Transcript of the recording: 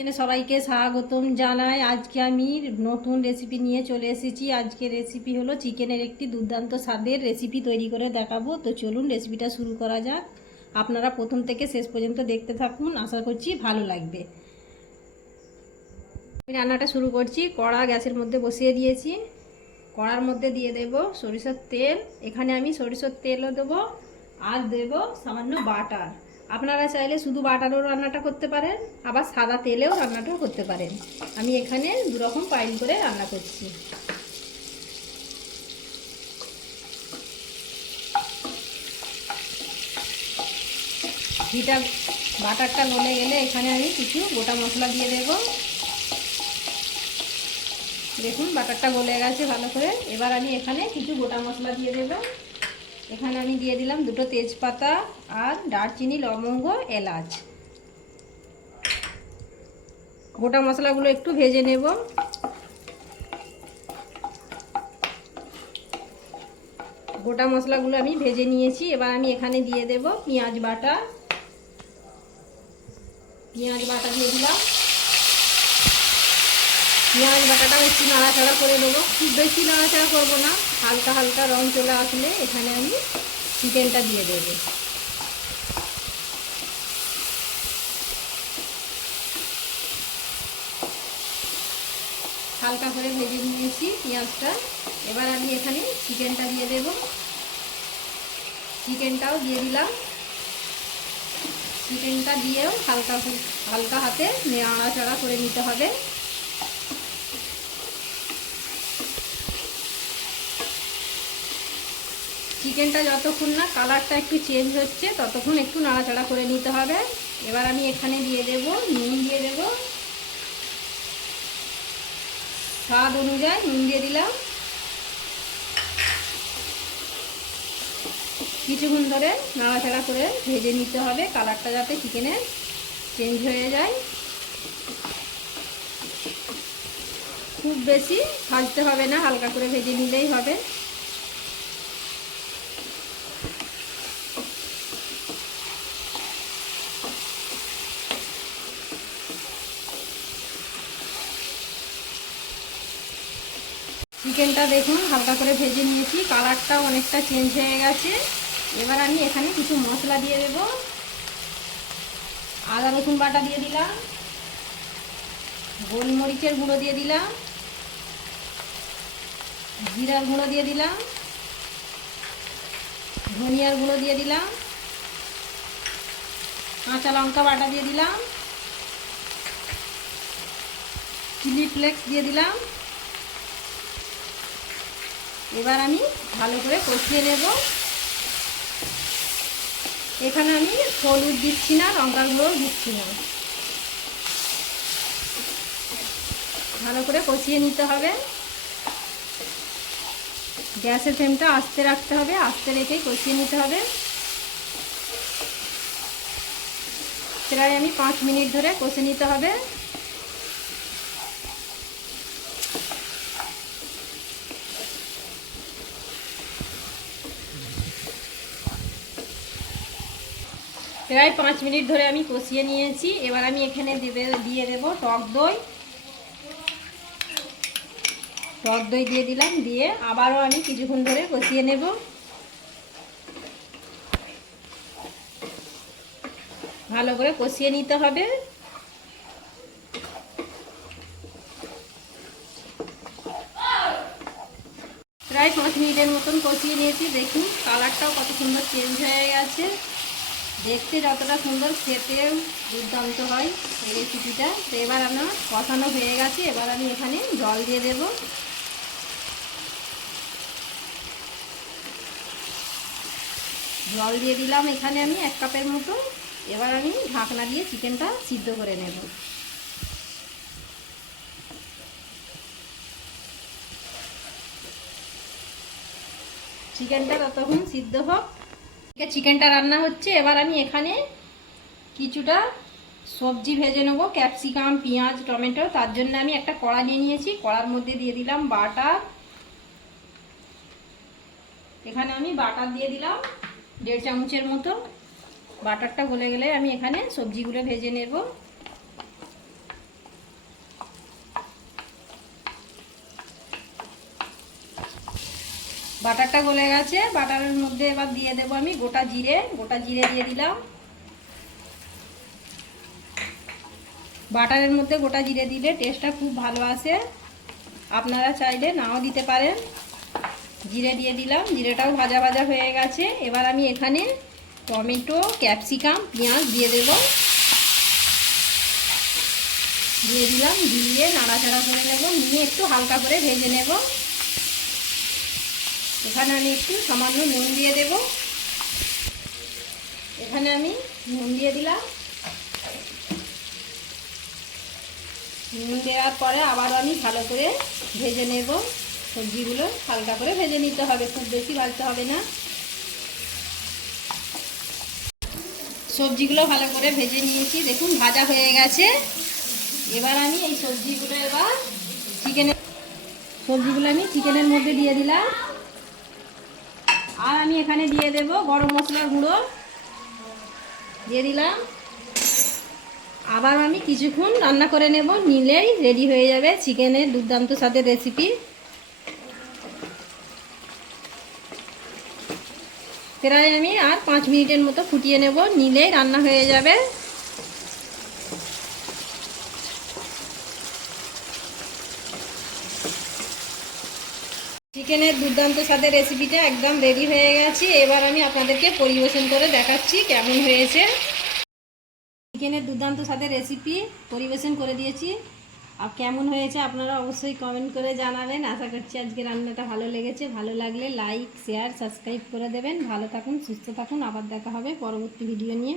এখানে সবাইকে স্বাগতম জানাই। আজকে আমি নতুন রেসিপি নিয়ে চলে এসেছি। আজকে রেসিপি হলো চিকেনের একটি দুর্দান্ত স্বাদের রেসিপি তৈরি করে দেখাবো। তো চলুন রেসিপিটা শুরু করা যাক। আপনারা প্রথম থেকে শেষ পর্যন্ত দেখতে থাকুন। আশা করছি ভালো লাগবে। আমি রান্নাটা শুরু করছি। কড়া গ্যাসের মধ্যে বসিয়ে দিয়েছি। কড়ার মধ্যে দিয়ে দেব সরিষার তেল। এখানে আমি সরিষার তেলও দেবো আর দেব সামান্য বাটার। আপনারা চাইলে শুধু বাটারও রান্নাটা করতে পারেন, আবার সাদা তেলেও রান্নাটা করতে পারেন। আমি এখানে দুরকম পাইল করে রান্না করছি। ঘিটা, বাটারটা গলে গেলে এখানে আমি কিছু গোটা মশলা দিয়ে দেব। দেখুন, বাটারটা গলে গেছে ভালো করে। এবার আমি এখানে কিছু গোটা মশলা দিয়ে দেবো। এখানে আমি দিয়ে দিলাম দুটো তেজপাতা আর দারচিনি, লবঙ্গ, এলাচ। গোটা মশলাগুলো একটু ভেজে নেব। গোটা মশলাগুলো আমি ভেজে নিয়েছি। এবার আমি এখানে দিয়ে দেব পেঁয়াজ বাটা। পেঁয়াজ বাটা দিয়ে দিলাম। পেঁয়াজ বাটাটা একটু নাড়াচাড়া করে নেব। খুব বেশি নাড়াচাড়া করব না। হালকা হালকা রং চলে আসলে এখানে আমি চিকেনটা দিয়ে দেবো। হালকা করে ভেজে নিয়েছি পেঁয়াজটা। এবার আমি এখানে চিকেনটা দিয়ে দেব। চিকেনটাও দিয়ে দিলাম। চিকেনটা দিয়েও হালকা হালকা হাতে নাড়াচাড়া করে নিতে হবে। চিকেনটা যতক্ষণ না কালারটা একটু চেঞ্জ হচ্ছে, ততক্ষণ একটু নাড়াচাড়া করে নিতে হবে। এবার আমি এখানে দিয়ে দেব, নুন দিয়ে দেব। স্বাদ অনুযায়ী নুন দিয়ে দিলাম। কিছুক্ষণ ধরে নাড়াচাড়া করে ভেজে নিতে হবে। কালারটা যাতে চিকেনের চেঞ্জ হয়ে যায়। খুব বেশি ভাজতে হবে না, হালকা করে ভেজে নিলেই হবে। চিকেনটা দেখুন, হালকা করে ভেজে নিয়েছি। কালারটাও অনেকটা চেঞ্জ হয়ে গেছে। এবার আমি এখানে কিছু মশলা দিয়ে দেব। আদা, রসুন বাটা দিয়ে দিলাম। গোলমরিচের গুঁড়ো দিয়ে দিলাম। জিরার গুঁড়ো দিয়ে দিলাম। ধনিয়ার গুঁড়ো দিয়ে দিলাম। কাঁচা লঙ্কা বাটা দিয়ে দিলাম। চিলি ফ্লেক্স দিয়ে দিলাম। এবার আমি ভালো করে কষিয়ে নেব। এখানে আমি হলুদ দিচ্ছি না লঙ্কার গুঁড়ো দিচ্ছি না। ভালো করে কষিয়ে নিতে হবে। গ্যাসের ফ্লেমটা আস্তে রাখতে হবে, আস্তে রেখেই কষিয়ে নিতে হবে। প্রায় আমি পাঁচ মিনিট ধরে কষে নিতে হবে। প্রায় পাঁচ মিনিট ধরে আমি কষিয়ে নিয়েছি। এবার আমি এখানে দেবে দিয়ে দেব টক দই। টক দই দিয়ে দিলাম, দিয়ে আবারও আমি কিছুক্ষণ ধরে কষিয়ে নেব। ভালো করে কষিয়ে নিতে হবে। প্রায় পাঁচ মিনিটের মতন কষিয়ে নিয়েছি। দেখুন, কালারটাও কত সুন্দর চেঞ্জ হয়ে গেছে। দেখতে যতটা সুন্দর খেতেও দুর্দান্ত হয় এই রেসিপিটা তো এবার আমার কষানো হয়ে গেছে। এবার আমি এখানে জল দিয়ে দেব। জল দিয়ে দিলাম এখানে আমি এক কাপের মতো। এবার আমি ঢাকনা দিয়ে চিকেনটা সিদ্ধ করে নেব। চিকেনটা ততক্ষণ সিদ্ধ হোক। চিকেনটা রান্না হচ্ছে, এবার আমি এখানে কিছুটা সবজি ভেজে নেব, ক্যাপসিকাম, পেঁয়াজ, টমেটো, তার জন্য আমি একটা কড়া নিয়ে নিয়েছি, কড়ার মধ্যে দিয়ে দিলাম বাটার এখানে আমি বাটার দিয়ে দিলাম দেড় চামচের মতো। বাটারটা গলে গেলে আমি এখানে সবজিগুলো ভেজে নেব। বাটারটা গলে গেছে, বাটারের মধ্যে এবার দিয়ে দেবো আমি গোটা জিরে গোটা জিরে দিয়ে দিলাম। বাটারের মধ্যে গোটা জিরে দিলে টেস্টটা খুব ভালো আসে। আপনারা চাইলে নাও দিতে পারেন। জিরে দিয়ে দিলাম, জিরেটাও ভাজা ভাজা হয়ে গেছে। এবার আমি এখানে টমেটো, ক্যাপসিকাম, পেঁয়াজ দিয়ে দেব। দিয়ে দিলাম, দিয়ে নাড়াচাড়া করে নেব, নিয়ে একটু হালকা করে ভেজে নেব। এখানে আমি একটু সামান্য নুন দিয়ে দেব। এখানে আমি নুন দিয়ে দিলাম। নুন দেওয়ার পরে আবার আমি ভালো করে ভেজে নেব। সবজিগুলো হালকা করে ভেজে নিতে হবে, খুব বেশি ভাজতে হবে না। সবজিগুলো ভালো করে ভেজে নিয়েছি। দেখুন, ভাজা হয়ে গেছে। এবার আমি এই সবজিগুলো এবার চিকেনের সবজিগুলো আমি চিকেনের মধ্যে দিয়ে দিলাম। আর আমি এখানে দিয়ে দেব গরম মশলার গুঁড়ো। দিয়ে দিলাম। আবার আমি কিছুক্ষণ রান্না করে নেব, নিলেই রেডি হয়ে যাবে চিকেনের দুর্দান্ত সাথে রেসিপি প্রায় আমি আর পাঁচ মিনিটের মতো ফুটিয়ে নেব, নিলেই রান্না হয়ে যাবে। চিকেনের দুর্দান্ত স্বাদের রেসিপিটা একদম রেডি হয়ে গেছে। এবার আমি আপনাদেরকে পরিবেশন করে দেখাচ্ছি কেমন হয়েছে। চিকেনের দুর্দান্ত স্বাদের রেসিপি পরিবেশন করে দিয়েছি। আর কেমন হয়েছে আপনারা অবশ্যই কমেন্ট করে জানাবেন। আশা করছি আজকে রান্নাটা ভালো লেগেছে। ভালো লাগলে লাইক শেয়ার সাবস্ক্রাইব করে দেবেন। ভালো থাকুন, সুস্থ থাকুন। আবার দেখা হবে পরবর্তী ভিডিও নিয়ে।